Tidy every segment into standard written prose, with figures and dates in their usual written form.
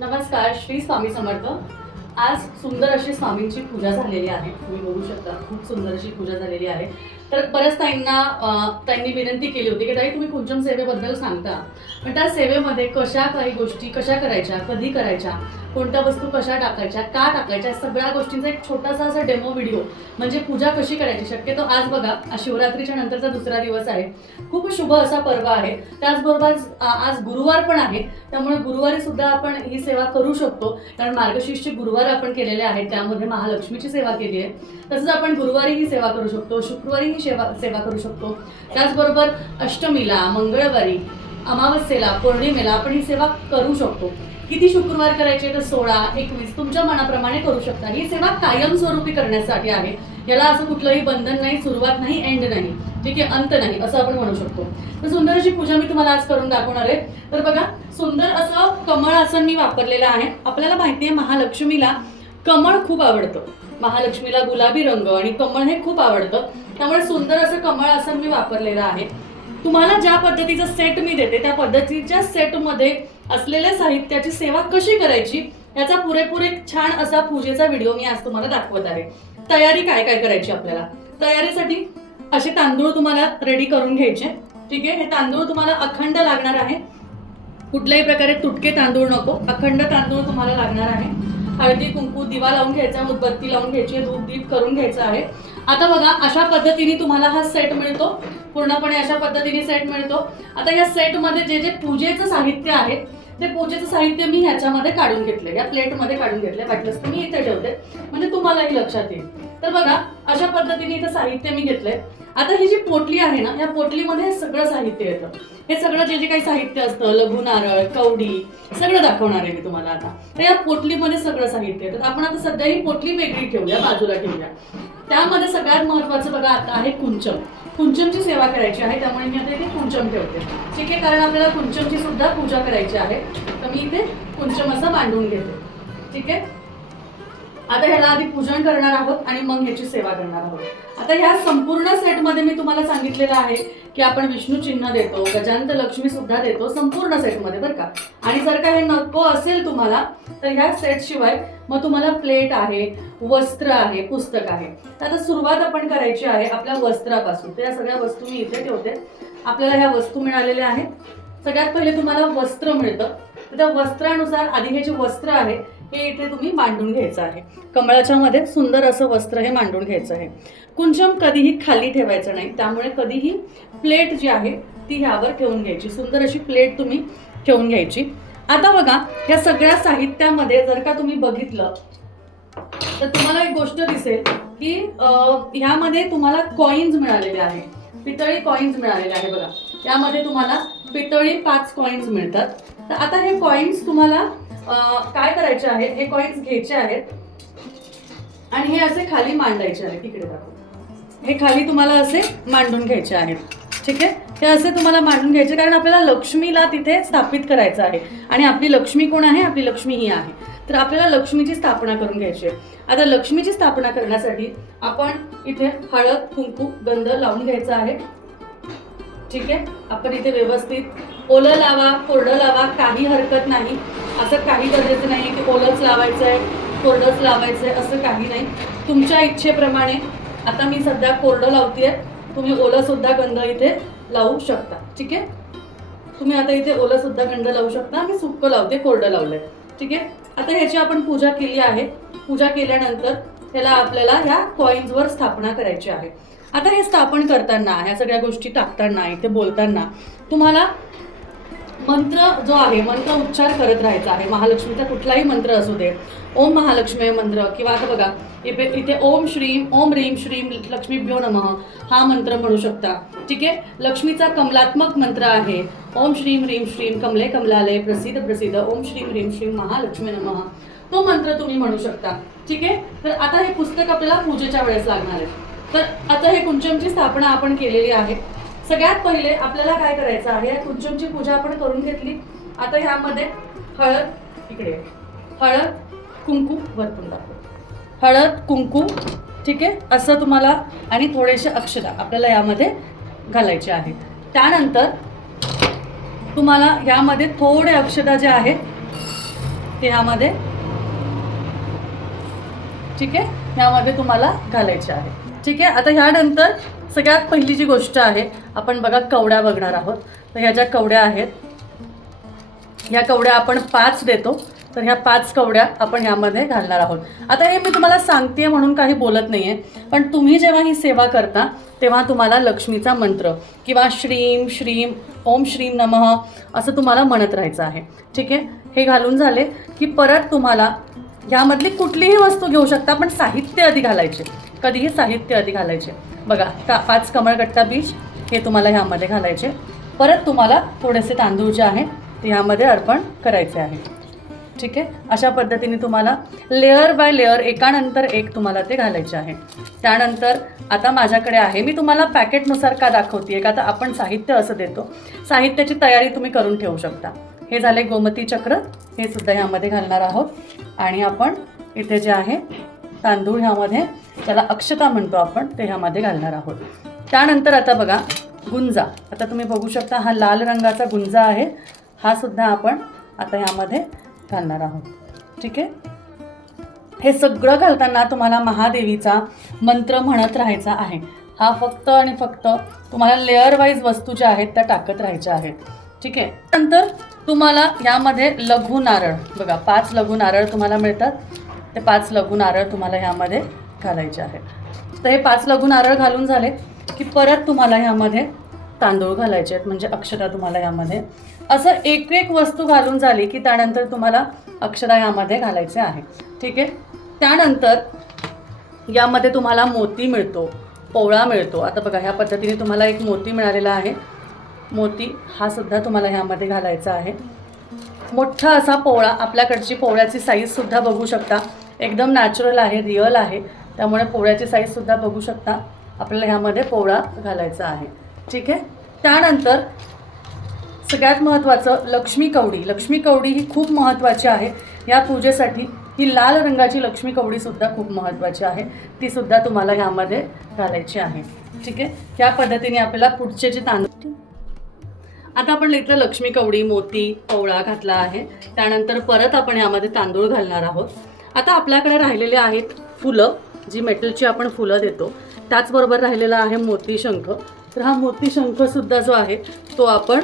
नमस्कार, श्री स्वामी समर्थ। आज सुंदर अशी स्वामींची पूजा झालेली आहे। तुम्ही बघू शकता खूप सुंदर अशी पूजा झालेली आहे। तर बऱ्याच ताईंनी विनंती केली होती की ताई तुम्ही कुंचम सेवेबद्दल सांगता, पण त्या सेवेमध्ये काही गोष्टी कशा करायच्या, कधी करायच्या, कोणत्या वस्तू कशा टाकायच्या, का टाकायच्या, सगळ्या गोष्टींचा एक छोटासा असा डेमो व्हिडिओ म्हणजे पूजा कशी करायची। शक्यतो आज बघा, शिवरात्रीच्या नंतरचा दुसरा दिवस आहे, खूप शुभ असा पर्व आहे। त्याचबरोबर आज गुरुवार पण आहे, त्यामुळे गुरुवारी सुद्धा आपण ही सेवा करू शकतो, कारण मार्गशीर्षचे गुरुवार आपण केलेले आहेत, त्यामध्ये महालक्ष्मीची सेवा केली आहे। तसंच आपण गुरुवारी ही सेवा करू शकतो, शुक्रवारी ही सेवा करू शकतो। त्याचबरोबर अष्टमीला, मंगळवारी, अमावस्येला, पौर्णिमेला आपण ही सेवा करू शकतो। किती शुक्रवार करायचे तर 16, 21 तुमच्या मनाप्रमाणे करू शकता। ही सेवा कायमस्वरूपी करण्यासाठी आहे, याला असं कुठलंही बंधन नाही, सुरुवात नाही, एंड नाही, ठीक आहे, अंत नाही असं आपण म्हणू शकतो। तर सुंदर अशी पूजा मी तुम्हाला आज करून दाखवणार आहे। तर बघा, सुंदर असं कमळ आसन मी वापरलेलं आहे। आपल्याला माहिती आहे महालक्ष्मीला कमळ खूप आवडतं, महालक्ष्मीला गुलाबी रंग आणि कमळ हे खूप आवडतं, त्यामुळे सुंदर असं कमळ आसन मी वापरलेलं आहे। तुम्हाला ज्या पद्धतीचा सेट मी देते त्या पद्धतीच्या सेटमध्ये असलेल्या साहित्याची सेवा कशी करायची याचा पुरेपूर एक छान असा पूजेचा व्हिडिओ मी आज तुम्हाला दाखवत आहे। तयारी काय काय करायची आपल्याला, तयारीसाठी असे तांदूळ तुम्हाला रेडी करून घ्यायचे, ठीक आहे। हे तांदूळ तुम्हाला अखंड लागणार आहे, कुठल्याही प्रकारे तुटके तांदूळ नको, अखंड तांदूळ तुम्हाला लागणार आहे। हळदी कुंकू दिवा लावून घ्यायचा, उदबत्ती लावून घ्यायची, दूध दीप करून घ्यायचं आहे। आता बघा, अशा पद्धतीने तुम्हाला हा सेट मिळतो, पूर्णपणे अशा पद्धतीने सेट मिळतो। आता या सेटमध्ये जे जे पूजेचं साहित्य आहे ते पूजेचं साहित्य मी ह्याच्यामध्ये काढून घेतले, या प्लेटमध्ये काढून घेतले, वाटलंच तर मी इथे ठेवते म्हणजे तुम्हालाही लक्षात येईल। तर बघा, अशा पद्धतीने इथं साहित्य मी घेतलंय। आता ही जी पोटली आहे ना, या पोटलीमध्ये हे सगळं साहित्य येतं, हे सगळं जे जे काही साहित्य असतं, लघु नारळ, कवडी, सगळं दाखवणार आहे मी तुम्हाला आता। तर या पोटलीमध्ये सगळं साहित्य येतं। आपण आता सध्या ही पोटली वेगळी ठेवूया, बाजूला ठेवूया। त्यामध्ये सगळ्यात महत्त्वाचं बघा आता आहे कुंचम। कुंचमची सेवा करायची आहे, त्यामुळे मी आता इथे कुंचम ठेवते, ठीक आहे, कारण आपल्याला कुंचमची सुद्धा पूजा करायची आहे। तर मी इथे कुंचम असं बांधून घेते, ठीक आहे। आता ह्याला आधी पूजन करणार आहोत आणि मग ह्याची सेवा करणार आहोत। आता ह्या संपूर्ण सेटमध्ये मी तुम्हाला सांगितलेलं आहे की आपण विष्णू चिन्ह देतो, गजांत लक्ष्मी सुद्धा देतो संपूर्ण सेटमध्ये, बरं का। आणि जर का हे नको असेल तुम्हाला तर ह्या सेट शिवाय मग तुम्हाला प्लेट आहे, वस्त्र आहे, पुस्तक आहे। तर आता सुरुवात आपण करायची आहे आपल्या वस्त्रापासून। तर या सगळ्या वस्तू मी इथे ठेवते। आपल्याला ह्या वस्तू मिळालेल्या आहेत। सगळ्यात पहिले तुम्हाला वस्त्र मिळतं, तर त्या वस्त्रानुसार आधी हे जे वस्त्र आहे हे इथे तुम्ही मांडून घ्यायचं आहे। कमळाच्या मध्ये सुंदर असं वस्त्र हे मांडून घ्यायचं आहे। कुंचम कधीही खाली ठेवायचं नाही, त्यामुळे कधीही प्लेट जी आहे ती ह्यावर ठेवून घ्यायची, सुंदर अशी प्लेट तुम्ही ठेवून घ्यायची। आता बघा, या सगळ्या साहित्यामध्ये जर का तुम्ही बघितलं तर तुम्हाला एक गोष्ट दिसेल की ह्यामध्ये तुम्हाला कॉइन्स मिळालेले आहे, पितळी कॉइन्स मिळालेले आहे। बघा, यामध्ये तुम्हाला पितळी 5 कॉइन्स मिळतात। तर आता हे कॉइन्स तुम्हाला काय करायचे आहे, हे कॉइन्स घ्यायचे आहेत आणि हे असे खाली मांडायचे आहेत। तिकडे दाखव, हे खाली तुम्हाला असे मांडून घ्यायचे आहेत, ठीक आहे। हे असे तुम्हाला मांडून घ्यायचे, कारण आपल्याला लक्ष्मीला तिथे स्थापित करायचं आहे आणि आपली लक्ष्मी कोण आहे, आपली लक्ष्मी ही आहे। तर आपल्याला लक्ष्मीची स्थापना करून घ्यायची आहे। आता लक्ष्मीची स्थापना करण्यासाठी आपण इथे हळद कुंकू गंध लावून घ्यायचा आहे, ठीक आहे। आपण इथे व्यवस्थित ओलं लावा, कोरडं लावा, काही हरकत नाही, असं काही गरजेचं नाही की ओलंच लावायचं आहे, कोरडंच लावायचं आहे, असं काही नाही, तुमच्या इच्छेप्रमाणे। आता मी सध्या कोरडं लावतेय, तुम्ही ओलं सुद्धा गंध इथे लावू शकता, ठीक आहे। तुम्ही आता इथे ओलं सुद्धा गंध लावू शकता, मी सुक्कं लावते, कोरडं लावलंय, ठीक आहे। आता ह्याची आपण पूजा केली आहे। पूजा केल्यानंतर ह्याला आपल्याला ह्या कॉइन्सवर स्थापना करायची आहे। आता हे स्थापन करताना, ह्या सगळ्या गोष्टी टाकताना, इथे बोलताना तुम्हाला मंत्र जो आहे, मंत्र उच्चार करत राहायचा आहे। महालक्ष्मीचा कुठलाही मंत्र असू दे, ओम महालक्ष्मी मंत्र, किंवा आता बघा इथे ओम श्रीम ओम ह्रीम श्रीम लक्ष्मीभ्यो नमः हा मंत्र म्हणू शकता, ठीक आहे। लक्ष्मीचा कमलात्मक मंत्र आहे, ओम श्रीम ह्रीम श्रीम कमले कमलालय प्रसिद्ध प्रसिद्ध ओम श्रीम ह्रीम श्रीम महालक्ष्मी नमः, तो मंत्र तुम्ही म्हणू शकता, ठीक आहे। तर आता हे पुस्तक आपल्याला पूजेच्या वेळेस लागणार आहे। तर आता हे कुंचमची स्थापना आपण केलेली आहे। सगळ्यात पहिले आपल्याला काय करायचं आहे, कुंचमची पूजा आपण करून घेतली। आता ह्यामध्ये हळद, इकडे हळद कुंकू वरतून दाखव, हळद कुंकू, ठीक आहे, असं तुम्हाला, आणि थोडेसे अक्षता आपल्याला यामध्ये घालायचे आहे। त्यानंतर तुम्हाला यामध्ये थोडे अक्षता जे आहे ते ह्यामध्ये, ठीक आहे, ह्यामध्ये तुम्हाला घालायचे आहे. ठीक आहे. आता ह्यानंतर सगळ्यात पहिली जी गोष्ट आहे, आपण बघा कवड्या बघणार आहोत. तर ह्या ज्या कवड्या आहेत, ह्या कवड्या आपण 5 देतो. तर ह्या 5 कवड्या आपण ह्यामध्ये घालणार आहोत. आता हे मी तुम्हाला सांगते म्हणून काही बोलत नाही आहे, पण तुम्ही जेव्हा ही सेवा करता तेव्हा तुम्हाला लक्ष्मीचा मंत्र किंवा श्रीम श्रीम ओम श्रीम नमः असं तुम्हाला म्हणत राहायचं आहे. ठीक आहे. हे घालून झाले की परत तुम्हाला ह्यामधली कुठलीही वस्तू घेऊ शकता, पण साहित्य आधी घालायचे. कधीही साहित्य आधी घालायचे. बघा 5 कमळगट्टा बीज हे तुम्हाला ह्यामध्ये घालायचे. परत तुम्हाला थोडेसे तांदूळ जे आहे ते ह्यामध्ये अर्पण करायचे आहे. ठीक आहे. अशा पद्धतीने तुम्हाला लेअर बाय लेअर एकानंतर एक तुम्हाला ते घालायचे आहे. त्यानंतर आता माझ्याकडे आहे, मी तुम्हाला पॅकेटनुसार का दाखवते, का आता आपण साहित्य असं देतो, साहित्याची तयारी तुम्ही करून ठेवू शकता. हे झाले गोमती चक्र, हे सुद्धा ह्यामध्ये घालणार आहोत. आणि आपण इथे जे आहे तांदूळ ह्यामध्ये, त्याला अक्षता म्हणतो आपण, ते ह्यामध्ये घालणार आहोत. त्यानंतर आता बघा गुंजा, आता तुम्ही बघू शकता हा लाल रंगाचा गुंजा आहे, हा सुद्धा आपण आता ह्यामध्ये घालणार आहोत. ठीक आहे. हे सगळं घालताना तुम्हाला महादेवीचा मंत्र म्हणत राहायचा आहे. हा फक्त आणि फक्त तुम्हाला लेअर वाईज वस्तू ज्या आहेत त्या टाकत राहायच्या आहेत. ठीक आहे. नंतर तुम्हाला यामध्ये लघु नारळ, बघा 5 लघु नारळ तुम्हाला मिळतात. ते 5 लघु नारळ तुम्हाला ह्यामध्ये घालायचे आहेत. तर हे 5 लघु नारळ घालून झाले की परत तुम्हाला ह्यामध्ये तांदूळ घालायचे आहेत, म्हणजे अक्षता तुम्हाला ह्यामध्ये, असं एक एक वस्तू घालून झाली की त्यानंतर तुम्हाला अक्षता ह्यामध्ये घालायचे आहे. ठीक आहे. त्यानंतर यामध्ये तुम्हाला मोती मिळतो, पोवळा मिळतो. आता बघा ह्या पद्धतीने तुम्हाला एक मोती मिळालेला आहे. मोती हा सुद्धा तुम्हाला ह्यामध्ये घालायचा आहे. मोठा असा पोवळा, आपल्याकडची पोवळ्याची साईजसुद्धा बघू शकता, एकदम नॅचरल आहे, रिअल आहे, त्यामुळे पोवळ्याची साईजसुद्धा बघू शकता. आपल्याला ह्यामध्ये पोवळा घालायचा आहे. ठीक आहे. त्यानंतर सगळ्यात महत्त्वाचं लक्ष्मी कवडी. लक्ष्मी कवडी ही खूप महत्त्वाची आहे या पूजेसाठी. ही लाल रंगाची लक्ष्मी कवडीसुद्धा खूप महत्त्वाची आहे, तीसुद्धा तुम्हाला ह्यामध्ये घालायची आहे. ठीक आहे. या पद्धतीने आपल्याला पुढचे जे तांदूळ, आता आपण इथलं लक्ष्मी कवडी, मोती, पोवळा घातला आहे. त्यानंतर परत आपण यामध्ये तांदूळ घालणार आहोत. आता आपल्याकडे राहिलेले आहेत फुलं, जी मेटलची आपण फुलं देतो. त्याचबरोबर राहिलेला आहे मोती शंख. तर हा मोती शंखसुद्धा जो आहे तो आपण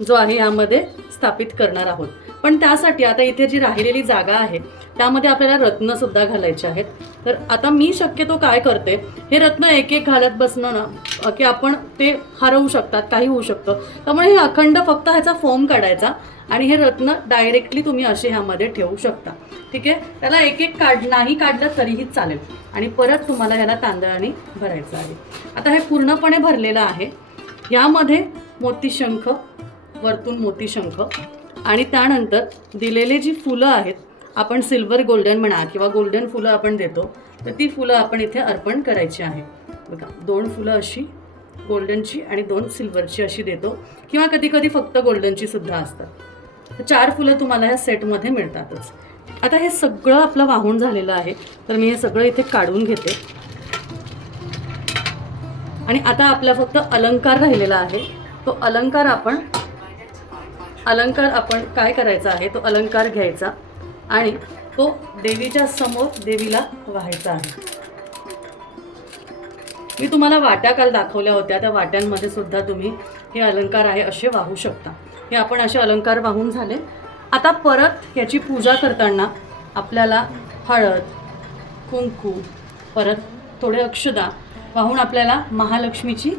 जो आहे यामध्ये स्थापित करणार आहोत. पण त्यासाठी आता इथे जी राहिलेली जागा आहे त्यामध्ये आपल्याला रत्नसुद्धा घालायचे आहेत. तर आता मी शक्यतो काय करते, हे रत्न एक एक घालत बसणं ना की आपण ते हरवू शकतात, काही होऊ शकतं. त्यामुळे हे अखंड फक्त ह्याचा फोम काढायचा आणि हे रत्न डायरेक्टली तुम्ही असे ह्यामध्ये ठेवू शकता. ठीक आहे. त्याला एक एक नाही काढलं तरीही चालेल. आणि परत तुम्हाला ह्याला तांदळाने भरायचं आहे. आता हे पूर्णपणे भरलेलं आहे. यामध्ये मोतीशंख, वरतून मोतीशंख, आणि त्यानंतर दिलेले जी फुलं आहेत, आपण सिल्वर गोल्डन म्हणा किंवा गोल्डन फुलं आपण देतो, तर ती फुलं आपण इथे अर्पण करायची आहे. बघा 2 फुलं अशी गोल्डनची आणि 2 सिल्वरची अशी देतो, किंवा कधी कधी फक्त गोल्डनची सुद्धा असतात. तर 4 फुलं तुम्हाला ह्या सेटमध्ये मिळतातच. आता हे सगळं आपलं वाहून झालेलं आहे, तर मी हे सगळं इथे काढून घेते. आणि आता आपला फक्त अलंकार राहिलेला आहे. तो अलंकार आपण काय करायचा आहे, तो अलंकार घ्यायचा आणि तो देवीच्या समोर देवीला वाहायचा आहे. मी तुम्हाला वाट्या काल दाखवल्या होत्या, त्या वाट्यांमध्ये सुद्धा तुम्ही हे अलंकार आहे असे वाहू शकता. हे आपण असे अलंकार वाहून झाले. आता परत याची पूजा करताना आपल्याला हळद, कुंकू, परत थोडे अक्षदा वाहून आपल्याला महालक्ष्मीची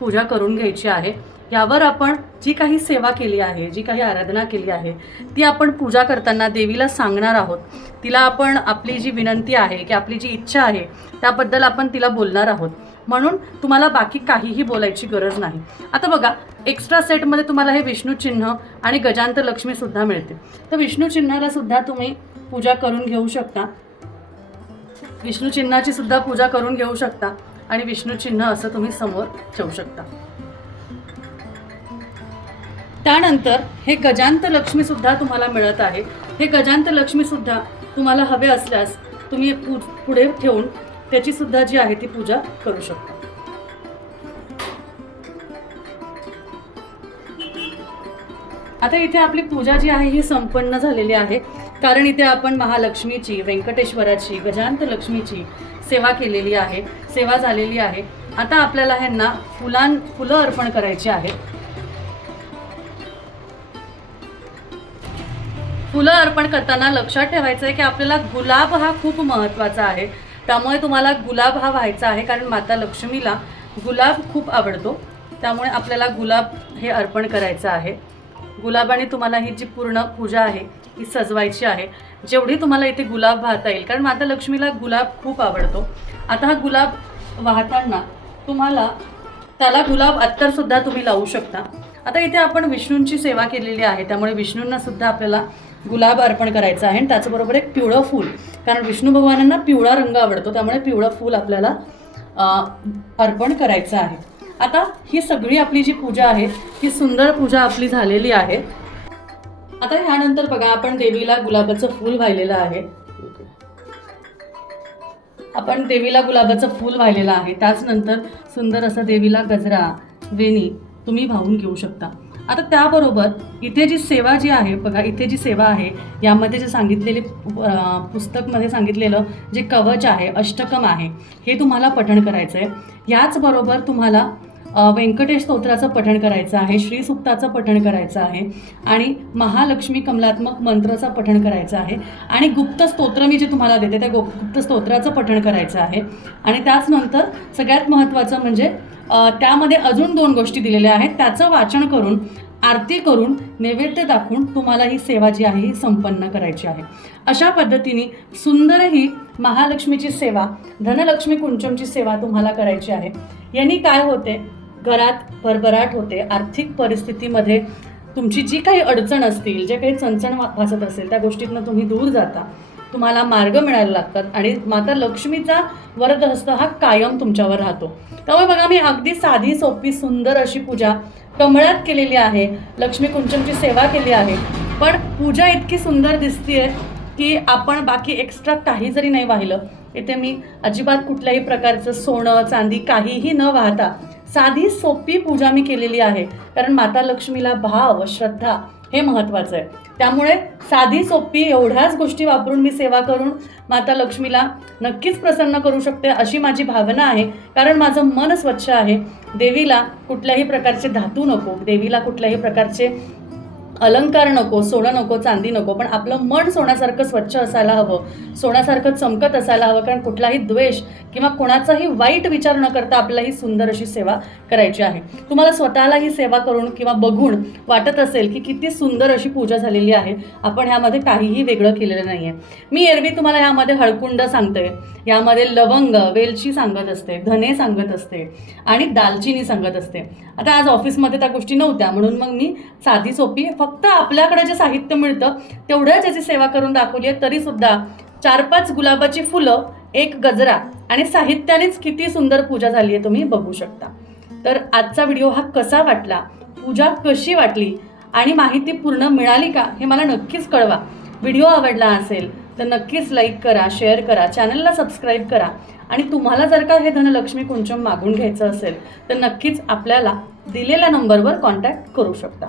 पूजा करून घ्यायची आहे. यावर आपण जी काही सेवा केली आहे, जी काही आराधना केली आहे, ती आपण पूजा करताना देवीला सांगणार आहोत. तिला आपण आपली जी विनंती आहे की आपली जी इच्छा आहे त्याबद्दल आपण तिला बोलणार आहोत. म्हणून तुम्हाला बाकी काहीही बोलायची गरज नाही. आता बघा एक्स्ट्रा सेटमध्ये तुम्हाला हे विष्णू चिन्ह आणि गजांतर लक्ष्मीसुद्धा मिळते. तर विष्णू चिन्हाला सुद्धा तुम्ही पूजा करून घेऊ शकता. विष्णू चिन्हाची सुद्धा पूजा करून घेऊ शकता आणि विष्णू चिन्ह असं तुम्ही समोर ठेवू शकता. त्यानंतर हे गजांतर लक्ष्मीसुद्धा तुम्हाला मिळत आहे. हे गजांतर लक्ष्मीसुद्धा तुम्हाला हवे असल्यास तुम्ही पुढे ठेवून त्याचीसुद्धा जी आहे ती पूजा करू शकता. आता इथे आपली पूजा जी आहे ही संपन्न झालेली आहे. कारण इथे आपण महालक्ष्मीची, व्यंकटेश्वराची, गजानन लक्ष्मीची सेवा केलेली आहे, सेवा झालेली आहे. आता आपल्याला ह्यांना फुलं अर्पण करायची आहेत. फुलं अर्पण करताना लक्षात ठेवायचं आहे की आपल्याला गुलाब हा खूप महत्त्वाचा आहे. त्यामुळे तुम्हाला गुलाब हा व्हायचा आहे, कारण माता लक्ष्मीला गुलाब खूप आवडतो. त्यामुळे आपल्याला गुलाब हे अर्पण करायचं आहे. गुलाबाने तुम्हाला ही जी पूर्ण पूजा आहे ती सजवायची आहे. जेवढी तुम्हाला इथे गुलाब वाहता येईल, कारण माता लक्ष्मीला गुलाब खूप आवडतो. आता हा गुलाब वाहताना तुम्हाला त्याला गुलाब अत्तरसुद्धा तुम्ही लावू शकता. आता इथे आपण विष्णूंची सेवा केलेली आहे, त्यामुळे विष्णूंना सुद्धा आपल्याला गुलाब अर्पण करायचा आहे. आणि त्याचबरोबर एक पिवळं फूल, कारण विष्णू भगवानांना पिवळा रंग आवडतो, त्यामुळे पिवळं फूल आपल्याला अर्पण करायचं आहे. आता ही सगळी आपली जी पूजा आहे ही सुंदर पूजा आपली झालेली आहे. आता ह्यानंतर बघा, आपण देवीला गुलाबाचं फूल वाहिलेलं आहे. आपण देवीला गुलाबाचं फूल वाहिलेलं आहे. त्याचनंतर सुंदर असं देवीला गजरा, वेणी तुम्ही वाहून घेऊ शकता. आता त्याबरोबर इथे जी सेवा जी आहे बघा, इथे जी सेवा आहे यामध्ये जे सांगितलेले पुस्तकमध्ये सांगितलेलं जे कवच आहे, अष्टकम आहे, हे तुम्हाला पठण करायचं आहे. याचबरोबर तुम्हाला व्यंकटेश स्तोत्राचं पठण करायचं आहे, श्रीसुक्ताचं पठण करायचं आहे आणि महालक्ष्मी कमलात्मक मंत्राचं पठण करायचं आहे आणि गुप्त स्तोत्र मी जे तुम्हाला देते त्या गुप्त स्तोत्राचं पठण करायचं आहे. आणि त्याचनंतर सगळ्यात महत्त्वाचं म्हणजे त्यामध्ये अजून 2 गोष्टी दिलेल्या आहेत, त्याचं वाचन करून, आरती करून, नैवेद्य दाखवून तुम्हाला ही सेवा जी आहे ही संपन्न करायची आहे. अशा पद्धतीने सुंदर ही महालक्ष्मीची सेवा, धनलक्ष्मी कुंचमची सेवा तुम्हाला करायची आहे. यांनी काय होते, घरात भरभराट होते. आर्थिक परिस्थितीमध्ये तुमची जी काही अडचण असतील, जे काही चणचण भासत असेल, त्या गोष्टीतनं तुम्ही दूर जाता, तुम्हाला मार्ग मिळायला लागतात आणि माता लक्ष्मीचा वरदहस्त हा कायम तुमच्यावर राहतो. त्यामुळे बघा, मी अगदी साधी सोपी सुंदर अशी पूजा कमळात केलेली आहे, लक्ष्मी कुंचमची सेवा केली आहे. पण पूजा इतकी सुंदर दिसतीये की आपण बाकी एक्स्ट्रा काही जरी नाही वाहिलं, इथे मी अजिबात कुठल्याही प्रकारचं सोनं चांदी काहीही न वाहता साधी सोपी पूजा मी केलेली आहे. कारण माता लक्ष्मीला भाव, श्रद्धा हे महत्त्वाचं आहे. त्यामुळे साधी सोपी एवढ्याच गोष्टी वापरून मी सेवा करून माता लक्ष्मीला नक्कीच प्रसन्न करू शकते अशी माझी भावना आहे. कारण माझं मन स्वच्छ आहे. देवीला कुठल्याही प्रकारचे धातू नको, देवीला कुठल्याही प्रकारचे अलंकार नको, सोनं नको, चांदी नको, पण आपलं मन सोन्यासारखं स्वच्छ असायला हवं, सोन्यासारखं चमकत असायला हवं. कारण कुठलाही द्वेष किंवा कोणाचाही वाईट विचार न करता आपल्याला ही सुंदर अशी सेवा करायची आहे. तुम्हाला स्वतःला ही सेवा करून किंवा बघून वाटत असेल की किती सुंदर अशी पूजा झालेली आहे, आपण ह्यामध्ये काहीही वेगळं केलेलं नाही आहे. मी एरवी तुम्हाला ह्यामध्ये हळकुंड सांगते, यामध्ये लवंग, वेलची सांगत असते, धने सांगत असते आणि दालचिनी सांगत असते. आता आज ऑफिसमध्ये त्या गोष्टी नव्हत्या, म्हणून मग मी साधी सोपी फक्त आपल्याकडे जे साहित्य मिळतं तेवढ्याच याची सेवा करून दाखवली आहे. तरीसुद्धा 4-5 गुलाबाची फुलं, 1 गजरा आणि साहित्यानेच किती सुंदर पूजा झाली आहे तुम्ही बघू शकता. तर आजचा व्हिडिओ हा कसा वाटला, पूजा कशी वाटली आणि माहिती पूर्ण मिळाली का हे मला नक्कीच कळवा. व्हिडिओ आवडला असेल तर नक्कीच लाईक करा, शेअर करा, चॅनलला सबस्क्राईब करा. आणि तुम्हाला जर का हे धनलक्ष्मी कुंचम मागून घ्यायचं असेल तर नक्कीच आपल्याला दिलेल्या नंबरवर कॉन्टॅक्ट करू शकता.